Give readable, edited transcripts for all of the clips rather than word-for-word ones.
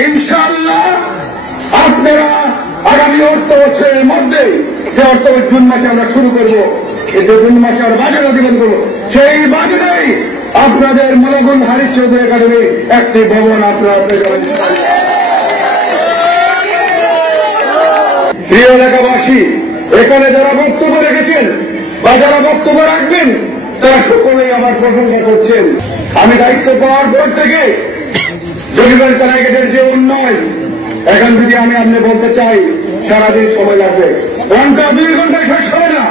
ইনশাআল্লাহ আপনারা আগামী অর্থ বছরের মধ্যে যে অর্থ জুন মাসে আমরা শুরু করবো, এই যে জুন মাসে আমরা বাজেট অধিবেশন করবো, সেই বাজেটেই আপনাদের মোলাগুল হারিস চৌধুরী একাডেমি একটি ভবন আপনারা পেয়ে যাবেন। প্রিয় এলাকাবাসী, এখানে যারা বক্তব্য রেখেছেন বা যারা বক্তব্য রাখবেন তারা সকলেই আমার প্রশংসা করছেন। আমি দায়িত্ব পাওয়ার পর থেকে জমিগঞ্জ কানাইঘাটের যে উন্নয়ন, এখন যদি আমি আপনি বলতে চাই সারাদিন সময় লাগবে, ঘন্টা 2 ঘন্টায় শেষ হবে না।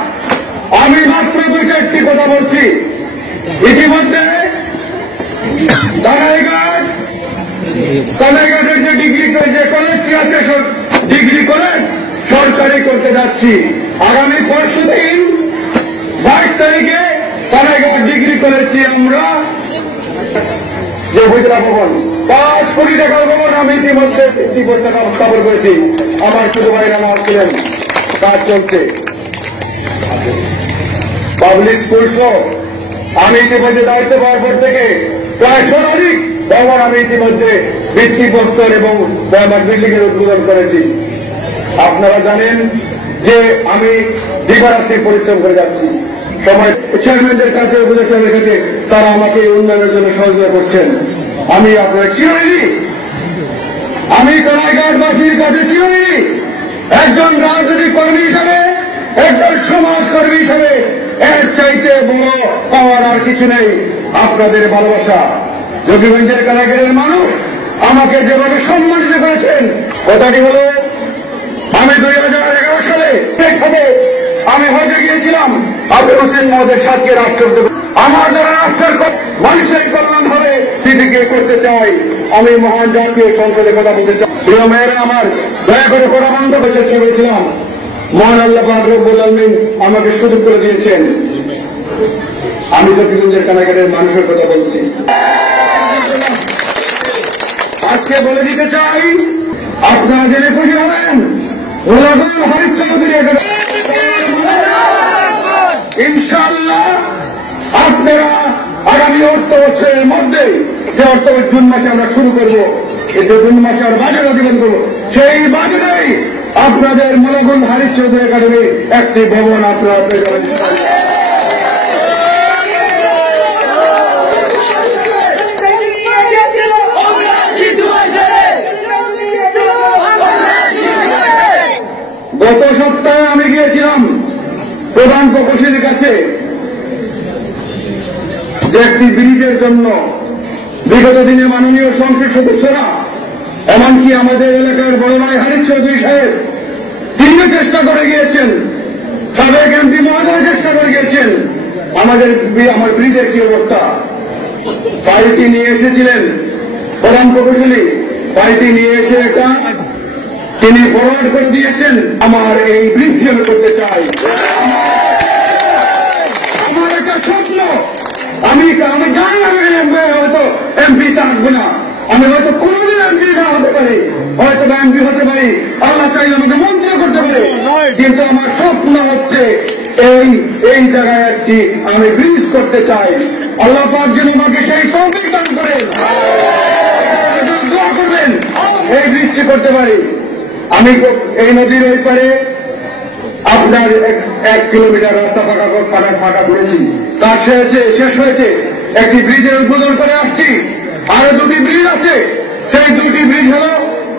আমি মাত্র 2-4টি কথা বলছি। ইতিমধ্যে কানাইঘাটের যে ডিগ্রি যে কলেজটি আছে, ডিগ্রি কলেজ সরকারি করতে যাচ্ছি। আগামী পরশুদিন 22 তারিখে কানাইঘাট ডিগ্রি কলেজটি আমরা যে উপজেলা ভবন 5 কোটি টাকার ভবন আমি ইতিমধ্যে স্থাপন করেছি। আমার ছোট ভাইরা আমার ছিলেন, কাজ চলছে। পাবলিক স্কুল সহ আমি ইতিমধ্যে দায়িত্ব পাওয়ার পর থেকে প্রায় শতাধিক ভবন আমি ইতিমধ্যে ভিত্তিপ্রস্তর এবং বিল্ডিং এর উদ্বোধন করেছি। আপনারা জানেন যে আমি দিবারাত্রি পরিশ্রম করে যাচ্ছি। সময় চেয়ারম্যানদের কাছে, উপজেলার কাছে তারা আমাকে উন্নয়নের জন্য সহযোগিতা করছেন। আমি আপনার চিরঋণী, আমি কানাইঘাটবাসীর কাছে চিরঋণী। একজন রাজনৈতিক কর্মী হিসাবে, একজন সমাজকর্মী হিসাবে এর চাইতে বড় পাওয়ার আর কিছু নেই। আপনাদের ভালোবাসা, জকিগঞ্জের কানাইঘাটের মানুষ আমাকে যেভাবে সম্মানিত করেছেন, কথাটি হলো আমি 2011 সালে আমি হজে গিয়েছিলাম। আবুল হোসেন মহোদয় সাথে রাষ্ট্রপতি আমার দ্বারা রাষ্ট্রের মানুষের কল্যাণ হবে দিদিকে করতে চাই। আমি মহান জাতীয় সংসদে কথা বলতে চাই। প্রিয় মেয়েরা আমার, দয়া করে করা বন্ধ করে চেষ্টা করেছিলাম। মহান আল্লাহ পাক রব্বুল আলামিন আমাকে সুযোগ করে দিয়েছেন। আমি জকিগঞ্জের কানাইঘাটের মানুষের কথা বলছি। আজকে বলে দিতে চাই, আপনারা জেনে খুশি হবেন, মোলাগুল হারিস চৌধুরী ইনশাআল্লাহ আপনারা আগামী অর্থ বছরের মধ্যে যে অর্থ জুন মাসে আমরা শুরু করবো, এই যে জুন মাসে আমরা বাজেট অধিবেশন করবো, সেই বাজেটেই আপনাদের মোলাগুল হারিস চৌধুরী একাডেমি একটি ভবন আপনারা পেয়ে যাবেন। গত সপ্তাহে আমি গিয়েছিলাম প্রধান প্রকৌশলীর কাছে যে একটি ব্রিজের জন্য বিগত দিনে মাননীয় সংসদ সদস্যরা, এমনকি আমাদের এলাকার বড় ভাই হারিস চৌধুরী সাহেব, তিনিও চেষ্টা করে গিয়েছেন, সাবেক এমপি মহোদয় চেষ্টা করে গিয়েছেন আমার ব্রিজের কি অবস্থা। ফাইলটি নিয়ে এসেছিলেন প্রধান প্রকৌশলী, ফাইলটি নিয়ে এসে একটা তিনি ফরওয়ার্ড করে দিয়েছেন। আমার এই ব্রিজ আমি করতে চাই। আমার একটা স্বপ্ন, আমি জানি আমি হয়তো এমপি থাকবো না, আমি হয়তো কোনোদিন এমপি না হতে পারি, হয়তো এমপি হতে পারি, আল্লাহ চাইলে আমাকে মন্ত্রী করতে পারে, কিন্তু আমার স্বপ্ন হচ্ছে এই জায়গায় একটি আমি ব্রিজ করতে চাই। আল্লাহ পাক যেন আমাকে সেই তৌফিক দান করেন, দোয়া করবেন এই ব্রিজটি করতে পারি। আমি এই নদীর ওই পারে আপনার 1 কিলোমিটার রাস্তা ফাঁকা করেছি, কাজ শেষ হয়েছে, একটি ব্রিজের উদ্বোধন করে আসছি। আরো 2টি ব্রিজ আছে, সেই 2টি ব্রিজ হল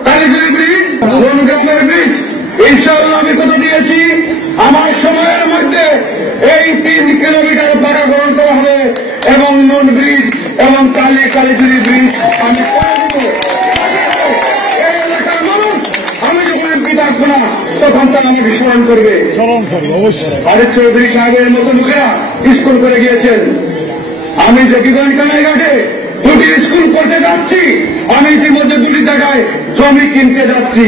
কালীজুরি ব্রিজ, বনগ্রামের ব্রিজ। ইনশাআল্লাহ আমি কথা দিয়েছি আমার সময়ের মধ্যে এই 3 কিলোমিটার পাকাকরণ করা হবে এবং নুন ব্রিজ এবং কালীজুরি ব্রিজ আমি করে দিব। এই এলাকার মানুষ আমি যখন এমপি থাকবো না তখন তারা আমাকে স্মরণ করবে। অবশ্যই হারিস চৌধুরী সাহেবের মতো লোকেরা স্কুল করে গিয়েছেন। আমি জকিগঞ্জ কানাইঘাটে 2টি স্কুল করতে যাচ্ছি। আমি ইতিমধ্যে 2টি জায়গায় জমি কিনতে যাচ্ছি।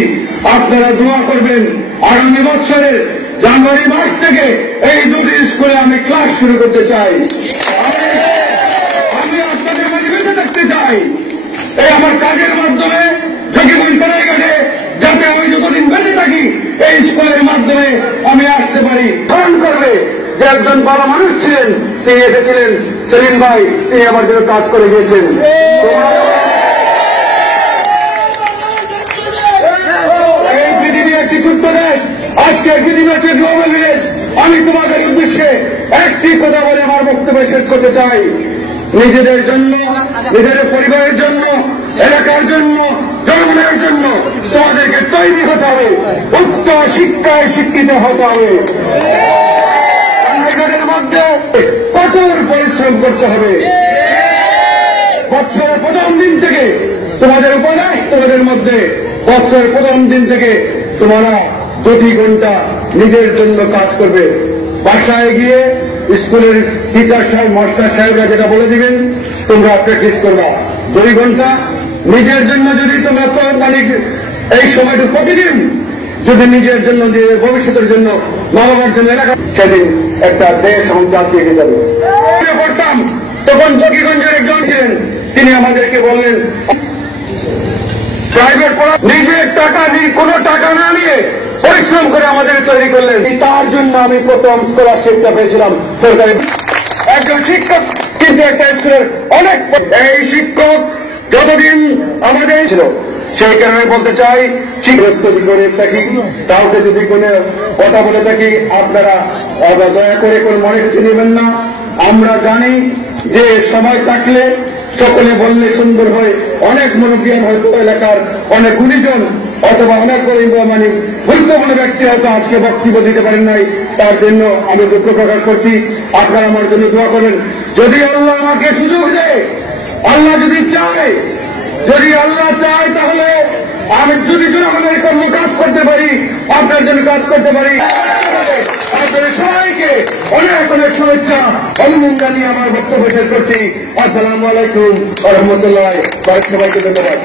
আপনারা দোয়া করবেন, আগামী বছরের জানুয়ারি মাস থেকে এই 2টি স্কুলে আমি ক্লাস শুরু করতে চাই। আমি আপনাদের মাঝে বেঁচে থাকতে চাই। এই আমার কাজের মাধ্যমে জকিগঞ্জ কানাইঘাটে যাতে আমি যতদিন বেঁচে থাকি এই স্কুলের মাধ্যমে আমি আসতে পারি। স্মরণ করবে যে একজন ভালো মানুষ ছিলেন, তিনি এসেছিলেন সেলিম ভাই, তিনি আমার জন্য কাজ করে গিয়েছেন। বিদিন আছে গ্লোবাল ভিলেজ। আমি তোমাদের উদ্দেশ্যে একটি কথা বলে আমার বক্তব্য শেষ করতে চাই। নিজেদের জন্য, নিজেদের পরিবারের জন্য, এলাকার জন্য, জনগণের জন্য তোমাদেরকে তৈরি হতে হবে, উচ্চ শিক্ষায় শিক্ষিত হতে হবে। রাজনীতির মধ্যে কঠোর পরিশ্রম করতে হবে। বছরের প্রথম দিন থেকে তোমাদের উপাদান, তোমাদের মধ্যে বছরের প্রথম দিন থেকে তোমরা 2 ঘন্টা নিজের জন্য কাজ করবে। বাসায় গিয়ে স্কুলের টিচার সাহেব, মাস্টার সাহেবরা যেটা বলে দিবেন তোমরা প্র্যাকটিস করবা। 2 ঘন্টা নিজের জন্য যদি তোমরা মানে এই সময়টা প্রতিদিন যদি নিজের জন্য, নিজের ভবিষ্যতের জন্য, মা বাবার জন্য, এলাকা, সেদিন একটা দেশ এবং জাতি এগিয়ে যাবে। পড়তাম তখন জকিগঞ্জের একজন ছিলেন, তিনি আমাদেরকে বললেন প্রাইভেট পড়া, নিজের টাকা দিয়ে, কোনো টাকা না নিয়ে পরিশ্রম করে আমাদের তৈরি করলেন। তার জন্য আমি প্রথম স্কলারশিপটা পেয়েছিলাম সরকারি। একজন শিক্ষক কিন্তু একটা স্কুলের অনেক, এই শিক্ষক যতদিন আমাদের ছিল, সেই কারণে বলতে চাই, শিক্ষক করে থাকি, কাউকে যদি কোনো কথা বলে থাকি আপনারা দয়া করে কোনো মনে কিছু নেবেন না। আমরা জানি যে সময় থাকলে সকলে বললে সুন্দর হয়, অনেক মুরব্বিয়ান হয়তো এলাকার অনেক গুণীজন অথবা অনেক মানে গুরুত্বপূর্ণ ব্যক্তি হয়তো আজকে বক্তব্য দিতে পারেন নাই, তার জন্য আমি দুঃখ প্রকাশ করছি। আপনারা আমার জন্য দোয়া করবেন। যদি আল্লাহ আমাকে সুযোগ দেয়, আল্লাহ যদি চায়, যদি আল্লাহ চায়, তাহলে আমি যদি জনগণের কর্ম কাজ করতে পারি, আপনার জন্য কাজ করতে পারি। আপনাদের সবাইকে অনেক অনেক শুভেচ্ছা, অভিনন্দন জানিয়ে আমার বক্তব্য শেষ করছি। আসসালামু আলাইকুম ওয়া রাহমাতুল্লাহি ওয়া বারাকাতুহু। সবাইকে ধন্যবাদ।